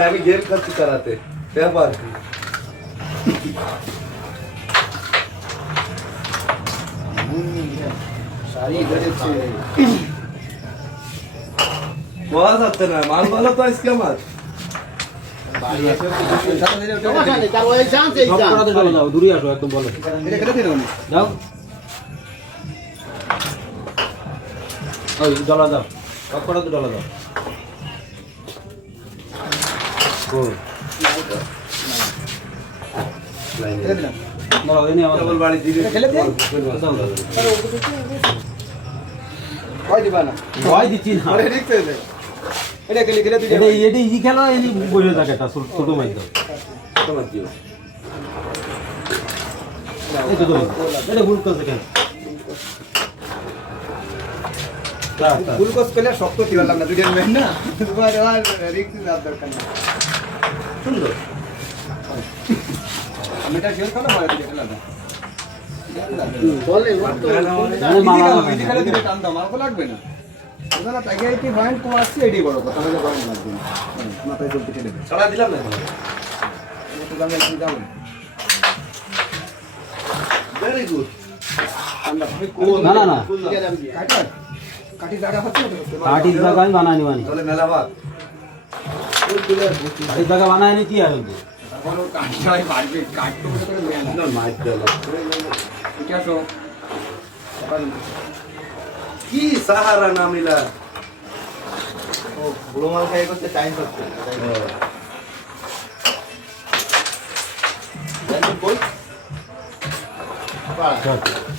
আমি গেম খাচ্ছি তারাতে ব্যাপার বলা যাচ্ছে না মাল ভালো তো আজকে আমার দূরে আসো একদম বলো যাও ওই ডলা দাও সব কটা তো ডলা দাও বাড়ি দিকে ভয় দিচ্ছি না এটা ইজি খেলো এই বসে থাকে একটা ছোট মাছ দাও এটা ভুল করছে কেন গ্লুকোজ পেলে শক্ত কি বললাম না দুইটা মেন না তোমার আর রিস্ক নেওয়ার দরকার নেই সুন্দর আমি এটা শেয়ার করলাম আর দিকে খেলা বলে ইজি খেলে দিলে টান দাও মারকো লাগবে না ওখানে তাকে কি পয়েন্ট কম আসছে এটাই বড় কথা আমাদের পয়েন্ট লাগবে না মাথায় চলতে চলে ছড়া দিলাম না তো জানলে কি যাবে ভেরি গুড না না না কাটা কাটি জায়গা হচ্ছে কাঠির জায়গা আমি বানাইনি বানি তাহলে মেলা ভাত কাঠির জায়গা বানাইনি কি আর এখন কাটছাই পারবে কাটতে করে মেন না মাইক দিলাম ঠিক আছে কি সাহারা না মিলা ও বুড়ো মাল খাই করতে টাইম পাচ্ছে বল চল